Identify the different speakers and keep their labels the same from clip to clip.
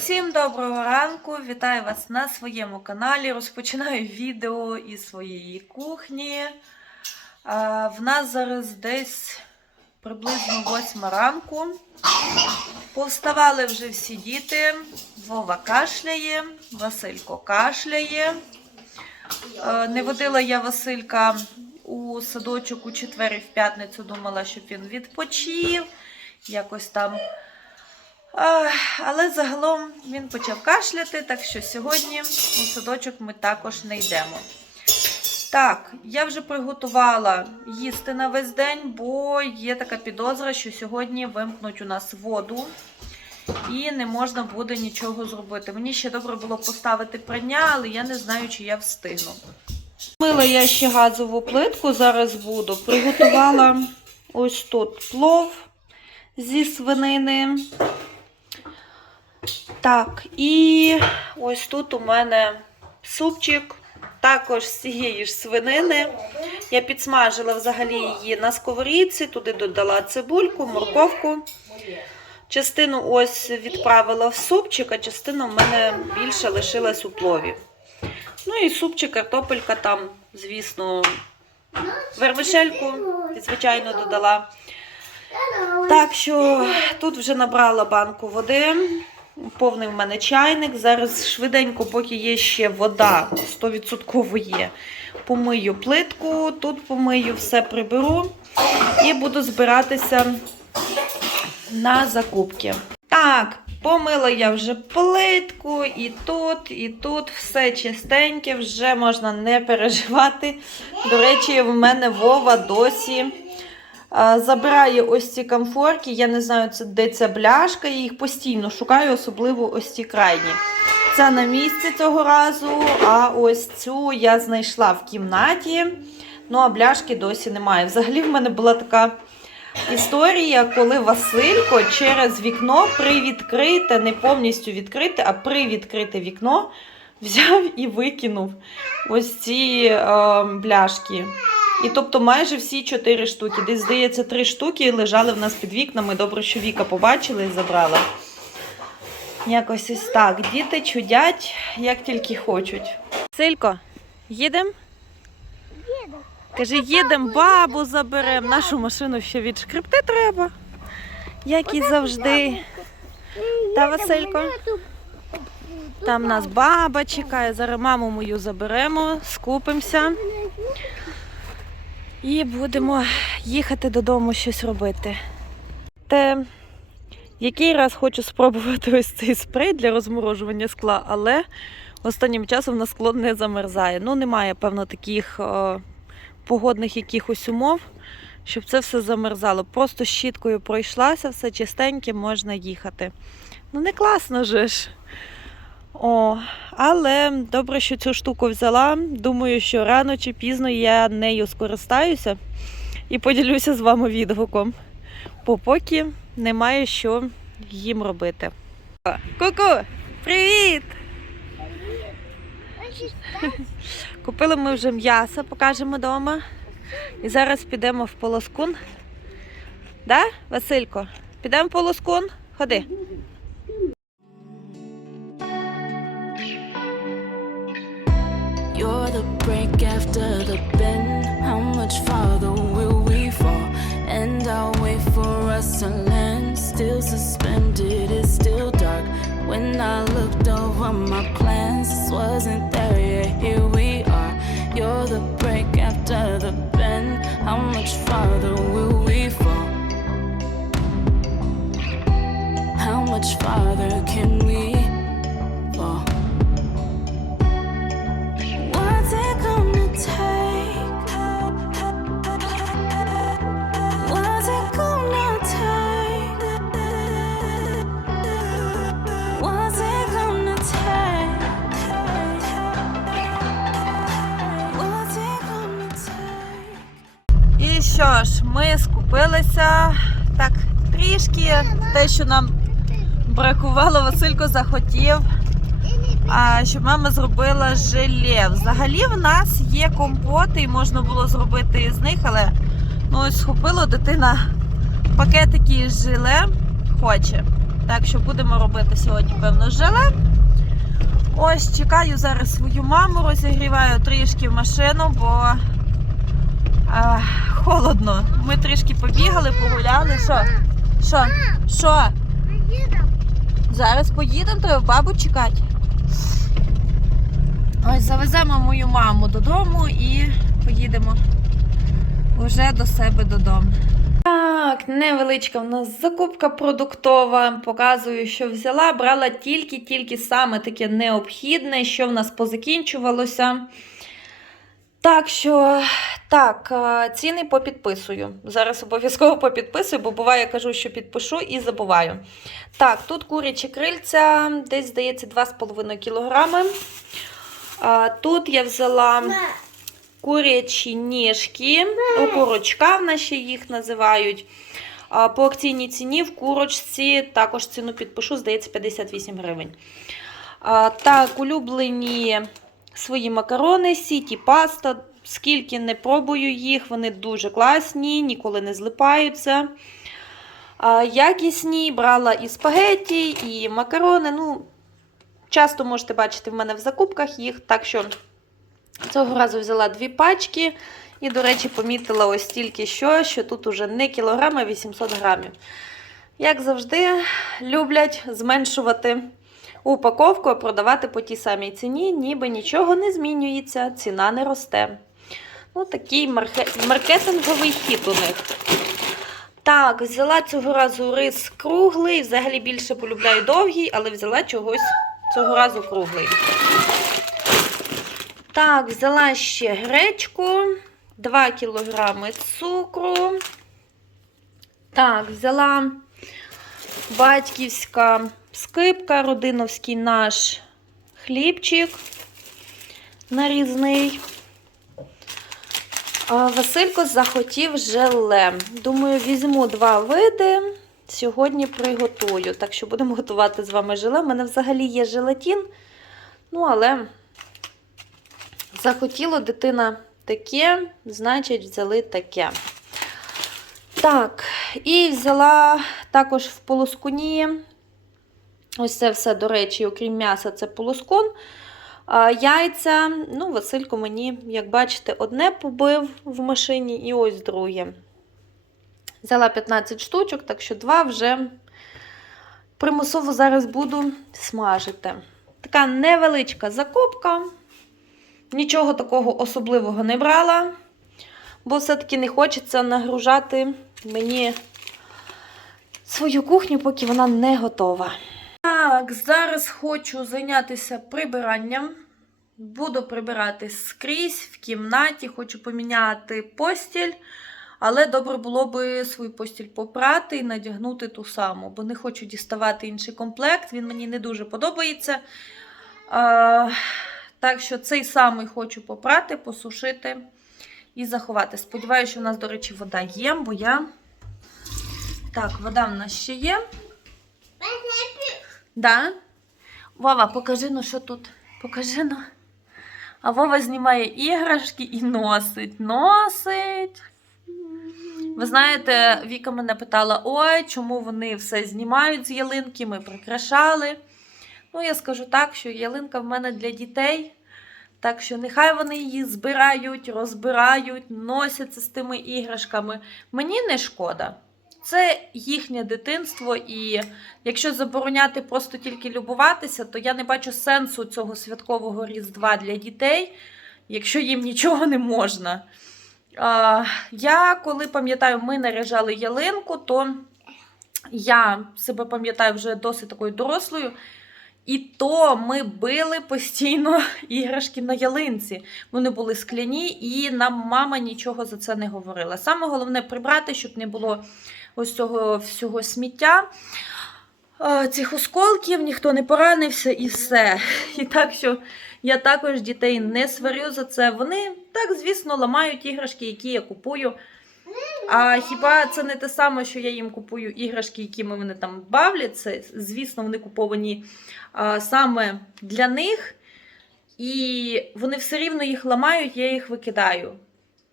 Speaker 1: Всім доброго ранку! Вітаю вас на своєму каналі. Розпочинаю відео із своєї кухні. В нас зараз десь приблизно 8 ранку. Повставали вже всі діти. Вова кашляє, Василько кашляє. Е, Не водила я Василька у садочок у четвер і в п'ятницю. Думала, щоб він відпочив. Якось там. Але загалом він почав кашляти, так що сьогодні у садочок ми також не йдемо. Так, я вже приготувала їсти на весь день, бо є така підозра, що сьогодні вимкнуть у нас воду і не можна буде нічого зробити. Мені ще добре було поставити прання, але я не знаю, чи я встигну. Мила я ще газову плитку, зараз буду. Приготувала ось тут плов зі свинини. Так, і ось тут у мене супчик, також з цієї ж свинини. Я підсмажила взагалі її на сковорідці, туди додала цибульку, морковку. Частину ось відправила в супчик, а частина в мене більше лишилась у плові. Ну і супчик, картопелька там, звісно, вермишельку, звичайно, додала. Так що тут вже набрала банку води, повний в мене чайник. Зараз швиденько, поки є ще вода, 100% є. Помию плитку, тут помию, все приберу і буду збиратися на закупки. Так, помила я вже плитку, і тут, і тут все чистеньке, вже можна не переживати. До речі, в мене Вова досі. Забирає ось ці комфорки. Я не знаю, це де ця бляшка. Я їх постійно шукаю, особливо ось ці крайні. Це на місці цього разу, а ось цю я знайшла в кімнаті. Ну, а бляшки досі немає. Взагалі, в мене була така історія, коли Василько через вікно привідкрите, не повністю відкрите, а привідкрите вікно взяв і викинув ось ці е, бляшки. І тобто майже всі чотири штуки. Десь, здається, три штуки лежали в нас під вікнами. Добре, що Віка побачила і забрала. Якось ось так. Діти чудять, як тільки хочуть. Силько, їдемо?
Speaker 2: Їду.
Speaker 1: Кажи, їдемо, бабу заберемо. Нашу машину ще відшкребти треба. Як і завжди. Та, Василько? Там нас баба чекає. Зараз маму мою заберемо, скупимося і будемо їхати додому щось робити. Те, який раз хочу спробувати ось цей спрей для розморожування скла, але останнім часом на скло не замерзає. Ну, немає, певно, таких е, погодних якихось умов, щоб це все замерзало. Просто щіткою пройшлася, все чистеньке, можна їхати. Ну, не класно же ж. О, але добре, що цю штуку взяла. Думаю, що рано чи пізно я нею скористаюся і поділюся з вами відгуком. Бо поки немає що їм робити. Ку-ку! Привіт! Купили ми вже м'ясо, покажемо вдома. І зараз підемо в полоскун. Да, Василько? Підемо в полоскун? Ходи.
Speaker 3: You're the break after the bend. How much farther will we fall? And I'll wait for us to land. Still suspended, it's still dark. When I looked over my plans, wasn't there yet. Here we are. You're the break after the bend. How much farther will we fall? How much farther can we
Speaker 1: ми скупилися так трішки. Те, що нам бракувало, Василько захотів, щоб мама зробила желе. Взагалі в нас є компоти, і можна було зробити із них, але ну, ось схопила дитина пакетики з желе хоче. Так що будемо робити сьогодні, певно, желе. Ось чекаю зараз свою маму, розігріваю трішки машину, бо а, холодно. Ми трішки побігали, погуляли. Що? Що? Що? Зараз поїдемо, треба бабу чекати. Ось завеземо мою маму додому і поїдемо вже до себе додому. Так, невеличка в нас закупка продуктова. Показую, що взяла. Брала тільки-тільки саме таке необхідне, що в нас позакінчувалося. Так що, так, е, ціни попідписую. Зараз обов'язково попідписую, бо буває, кажу, що підпишу і забуваю. Так, тут курячі крильця, десь, здається, 2,5 кг. Тут я взяла курячі ніжки, окурочка в наші їх називають. По акційній ціні в курочці також ціну підпишу, здається, 58 гривень. Так, улюблені свої макарони, сіті, паста. Скільки не пробую їх, вони дуже класні, ніколи не злипаються. Якісні, брала і спагетті, і макарони. Ну, часто можете бачити в мене в закупках їх, так що цього разу взяла дві пачки. І, до речі, помітила ось тільки що, що тут уже не кілограм, а 800 грамів. Як завжди, люблять зменшувати упаковку, продавати по тій самій ціні, ніби нічого не змінюється, ціна не росте. Ну, такий марке- маркетинговий хід у них. Так, взяла цього разу рис круглий. Взагалі більше полюбляю довгий, але взяла чогось цього разу круглий. Так, взяла ще гречку, 2 кілограми цукру. Так, взяла батьківська скипка, родиновський наш хлібчик нарізний. А Василько захотів желе. Думаю, візьму два види. Сьогодні приготую. Так що будемо готувати з вами желе. У мене взагалі є желатін. Ну, але захотіло дитина таке, значить, взяли таке. Так, і взяла також в полоскуні. Ось це все, до речі, окрім м'яса, це полоскун. А, Яйця, ну, Василько мені, як бачите, одне побив в машині і ось друге. Взяла 15 штучок, так що два вже примусово зараз буду смажити. Така невеличка закупка. Нічого такого особливого не брала, бо все-таки не хочеться нагружати мені свою кухню, поки вона не готова. Так, зараз хочу зайнятися прибиранням. Буду прибирати скрізь в кімнаті, хочу поміняти постіль, але добре було би свою постіль попрати і надягнути ту саму, бо не хочу діставати інший комплект, він мені не дуже подобається. А, так що цей самий хочу попрати, посушити і заховати. Сподіваюся, що в нас, до речі, вода є, бо я. Так, вода в нас ще є. Да? Вова, покажи ну, що тут. Покажи ну. А Вова знімає іграшки і носить. Носить. Ви знаєте, Віка мене питала: ой, чому вони все знімають з ялинки, ми прикрашали. Ну, я скажу так, що ялинка в мене для дітей. Так що нехай вони її збирають, розбирають, носяться з тими іграшками. Мені не шкода. Це їхнє дитинство, і якщо забороняти просто тільки любуватися, то я не бачу сенсу цього святкового Різдва для дітей, якщо їм нічого не можна. Я, коли пам'ятаю, ми наряжали ялинку, то я себе пам'ятаю вже досить такою дорослою. І то ми били постійно іграшки на ялинці. Вони були скляні, і нам мама нічого за це не говорила. Саме головне прибрати, щоб не було ось цього всього сміття, цих осколків, ніхто не поранився і все. І так що я також дітей не сварю за це. Вони так, звісно, ламають іграшки, які я купую. А хіба це не те саме, що я їм купую іграшки, якими вони там бавляться? Звісно, вони куповані а, саме для них, і вони все рівно їх ламають, я їх викидаю.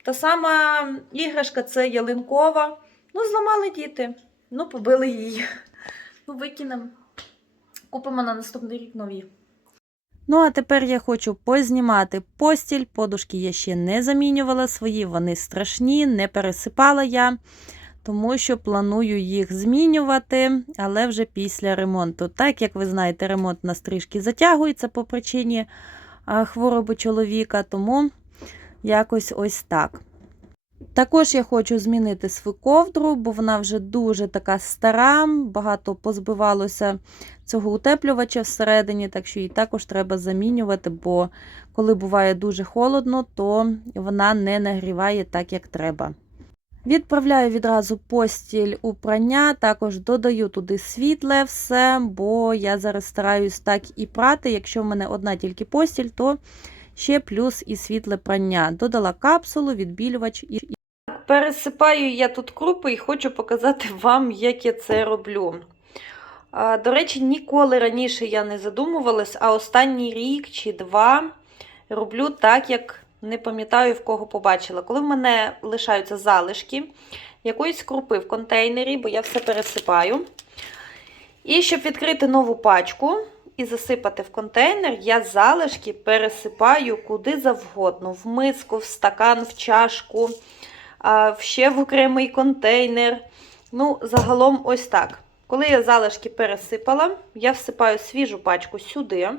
Speaker 1: Та сама іграшка це ялинкова. Ну, зламали діти, ну, побили її. викинемо. Купимо на наступний рік нові. Ну, а тепер я хочу познімати постіль. Подушки я ще не замінювала свої, вони страшні, не пересипала я, тому що планую їх змінювати, але вже після ремонту. Так як ви знаєте, ремонт на стрижки затягується по причині хвороби чоловіка, тому якось ось так. Також я хочу змінити свою ковдру, бо вона вже дуже така стара, багато позбивалося цього утеплювача всередині, так що її також треба замінювати, бо коли буває дуже холодно, то вона не нагріває так, як треба. Відправляю відразу постіль у прання, також додаю туди світле все, бо я зараз стараюсь так і прати. Якщо в мене одна тільки постіль, то ще плюс і світле прання. Додала капсулу, відбілювач і. Пересипаю я тут крупи і хочу показати вам, як я це роблю. До речі, ніколи раніше я не задумувалась, а останній рік чи два роблю так, як не пам'ятаю, в кого побачила. Коли в мене лишаються залишки якоїсь крупи в контейнері, бо я все пересипаю. І щоб відкрити нову пачку і засипати в контейнер, я залишки пересипаю куди завгодно: в миску, в стакан, в чашку, ще в окремий контейнер. Ну, загалом, ось так. Коли я залишки пересипала, я всипаю свіжу пачку сюди,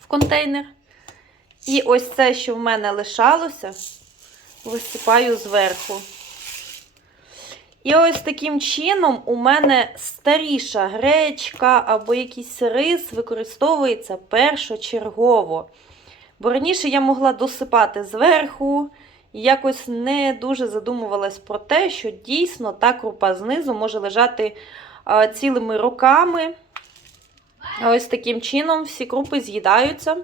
Speaker 1: в контейнер. І ось це, що в мене лишалося, висипаю зверху. І ось таким чином у мене старіша гречка або якийсь рис використовується першочергово. Бо раніше я могла досипати зверху, і якось не дуже задумувалась про те, що дійсно та крупа знизу може лежати цілими роками. Ось таким чином всі крупи з'їдаються,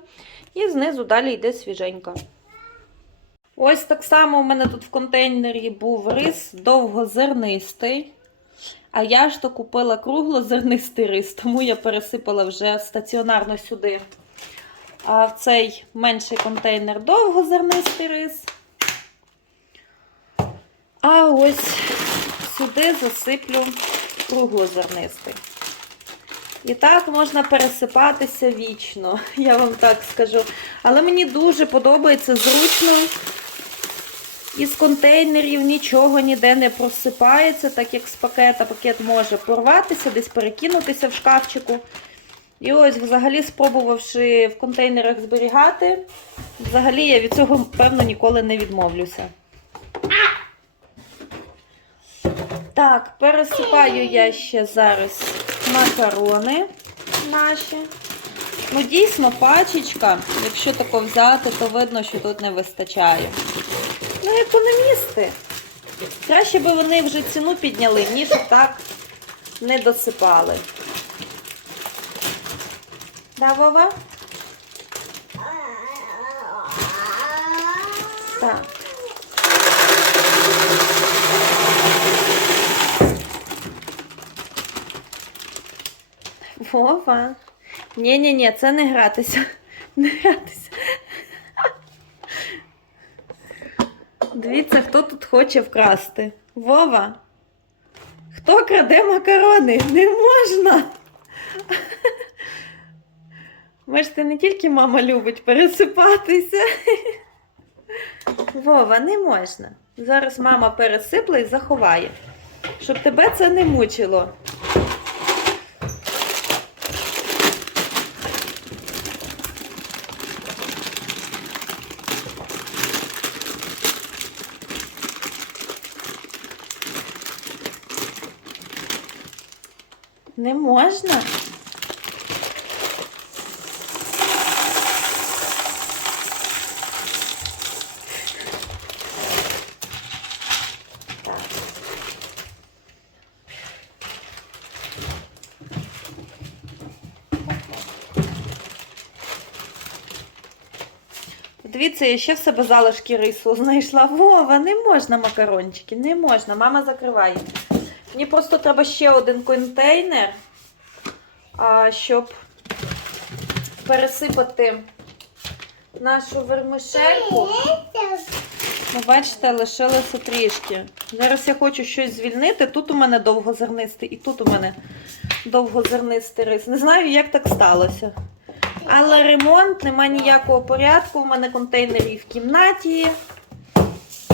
Speaker 1: і знизу далі йде свіженька. Ось так само у мене тут в контейнері був рис довгозернистий. А я ж то купила круглозернистий рис, тому я пересипала вже стаціонарно сюди. А в цей менший контейнер довгозернистий рис. А ось сюди засиплю круглозернистий. І так можна пересипатися вічно, я вам так скажу. Але мені дуже подобається зручно. Із контейнерів нічого ніде не просипається, так як з пакета пакет може порватися, десь перекинутися в шкафчику. І ось, взагалі, спробувавши в контейнерах зберігати, взагалі я від цього, певно, ніколи не відмовлюся. Так, пересипаю я ще зараз макарони наші. Ну, дійсно, пачечка, якщо тако взяти, то видно, що тут не вистачає. Ну, економісти. Краще би вони вже ціну підняли, ніж так не досипали. Да, Вова? Так. Вова. Ні-ні-ні, це не гратися. Не гратися. Дивіться, хто тут хоче вкрасти. Вова. Хто краде макарони? Не можна. Бачите, не тільки мама любить пересипатися. Вова, не можна. Зараз мама пересипле і заховає, щоб тебе це не мучило. Не можна. Дивіться, я ще в себе залишки рису знайшла. Вова, не можна макарончики, не можна. Мама закриває. Мені просто треба ще один контейнер, щоб пересипати нашу вермишельку. Ну, бачите, лишилося трішки. Зараз я хочу щось звільнити. Тут у мене довгозернистий, і тут у мене довгозернистий рис. Не знаю, як так сталося. Але ремонт, нема ніякого порядку. У мене контейнери і в кімнаті,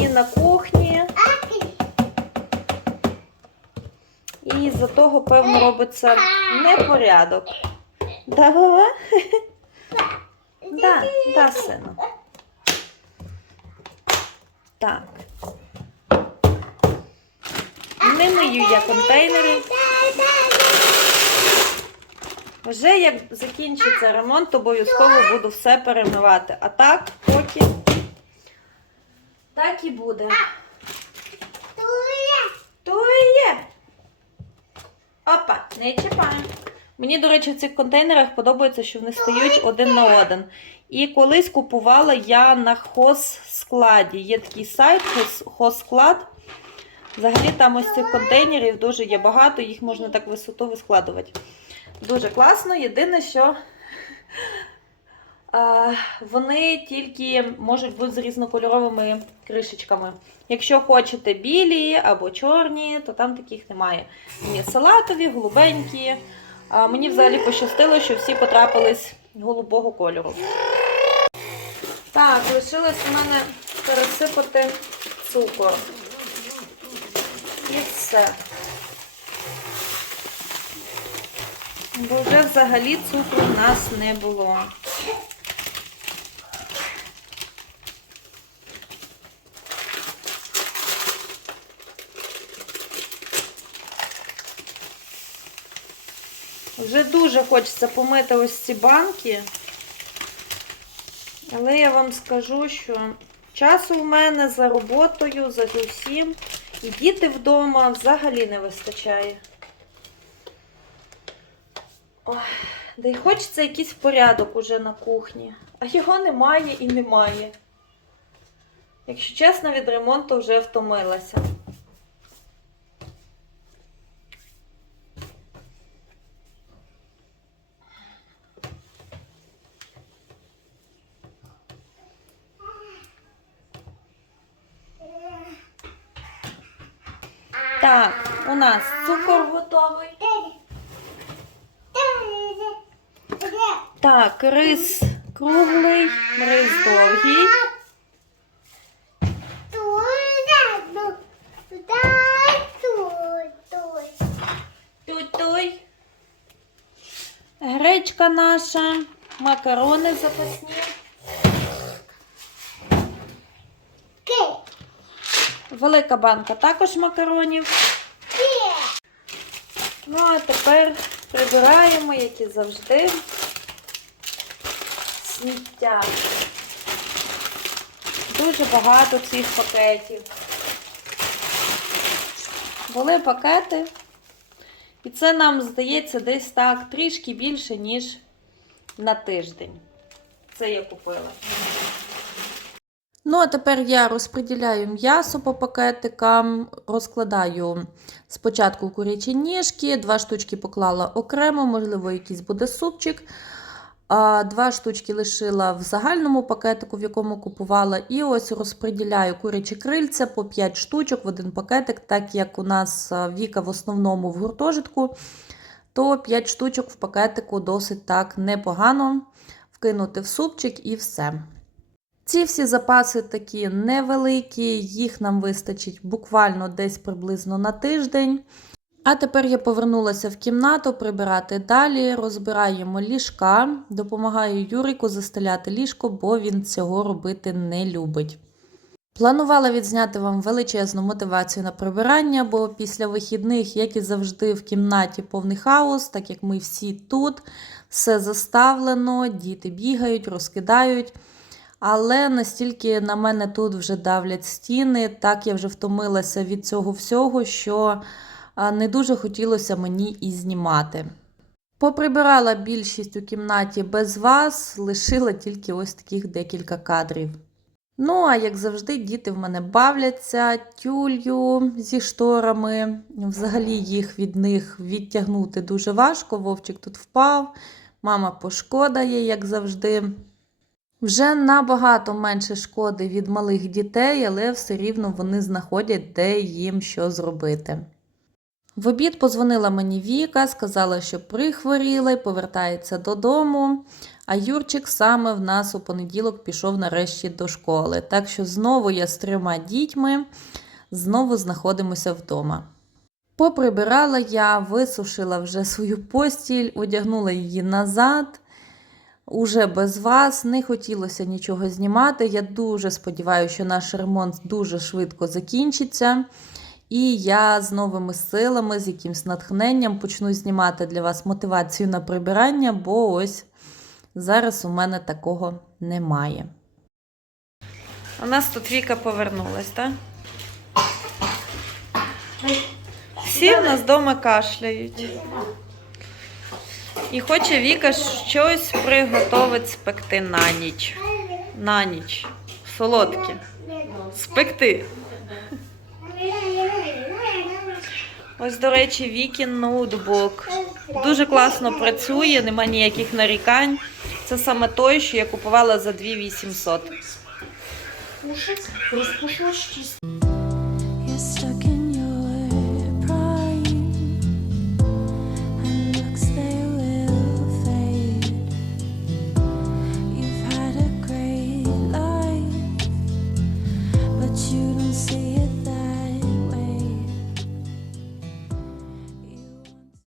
Speaker 1: і на кухні. І за того, певно, робиться непорядок. Да, Вова? Да, да, сину. Так. Не мию я контейнери. Вже як закінчиться ремонт, обов'язково буду все перемивати. А так, поки так і буде. То і є. Опа, не чіпаємо. Мені, до речі, в цих контейнерах подобається, що вони стають один на один. І колись купувала я на хозскладі. Є такий сайт хоз- хозсклад. Взагалі там ось цих контейнерів дуже є багато, їх можна так висоту вискладувати. Дуже класно. Єдине, що вони тільки можуть бути з різнокольоровими кришечками. Якщо хочете білі або чорні, то там таких немає. Є салатові, голубенькі. Мені взагалі пощастило, що всі потрапились голубого кольору. Так, лишилось у мене пересипати цукор. І все. Бо вже взагалі цукру в нас не було. Вже дуже хочеться помити ось ці банки. Але я вам скажу, що часу в мене за роботою, за усім. І діти вдома взагалі не вистачає. Ой, да й хочеться якийсь порядок уже на кухні. А його немає і немає. Якщо чесно, від ремонту вже втомилася. Так, у нас цукор готовий. Так, рис круглий, рис довгий. Туй-туй. Гречка наша, макарони запасні. Велика банка також макаронів. Ну, а тепер прибираємо, як і завжди, сміття. Дуже багато цих пакетів. Були пакети, і це нам здається десь так трішки більше, ніж на тиждень. Це я купила. Ну, а тепер я розподіляю м'ясо по пакетикам, розкладаю спочатку курячі ніжки, два штучки поклала окремо, можливо, якийсь буде супчик. Два штучки лишила в загальному пакетику, в якому купувала. І ось розподіляю курячі крильця по 5 штучок в один пакетик, так як у нас Віка в основному в гуртожитку, то 5 штучок в пакетику досить так непогано вкинути в супчик і все. Ці всі запаси такі невеликі, їх нам вистачить буквально десь приблизно на тиждень. А тепер я повернулася в кімнату прибирати далі, розбираємо ліжка, допомагаю Юрику застеляти ліжко, бо він цього робити не любить. Планувала відзняти вам величезну мотивацію на прибирання, бо після вихідних, як і завжди, в кімнаті повний хаос, так як ми всі тут, все заставлено, діти бігають, розкидають. Але настільки на мене тут вже давлять стіни, так я вже втомилася від цього всього, що не дуже хотілося мені і знімати. Поприбирала більшість у кімнаті без вас, лишила тільки ось таких декілька кадрів. Ну, а як завжди, діти в мене бавляться тюлью зі шторами. Взагалі їх від них відтягнути дуже важко. Вовчик тут впав, мама пошкодає, як завжди. Вже набагато менше шкоди від малих дітей, але все рівно вони знаходять, де їм що зробити. В обід позвонила мені Віка, сказала, що прихворіла і повертається додому. А Юрчик саме в нас у понеділок пішов нарешті до школи. Так що знову я з трьома дітьми знову знаходимося вдома. Поприбирала я, висушила вже свою постіль, одягнула її назад. Уже без вас не хотілося нічого знімати. Я дуже сподіваюся, що наш ремонт дуже швидко закінчиться. І я з новими силами, з якимсь натхненням почну знімати для вас мотивацію на прибирання, бо ось зараз у мене такого немає. У нас тут Віка повернулась, так? Всі в нас вдома кашляють. І хоче Віка щось приготовить спекти на ніч. На ніч. Солодке. Спекти. Ось, до речі, Вікін ноутбук. Дуже класно працює, нема ніяких нарікань. Це саме той, що я купувала за 2800.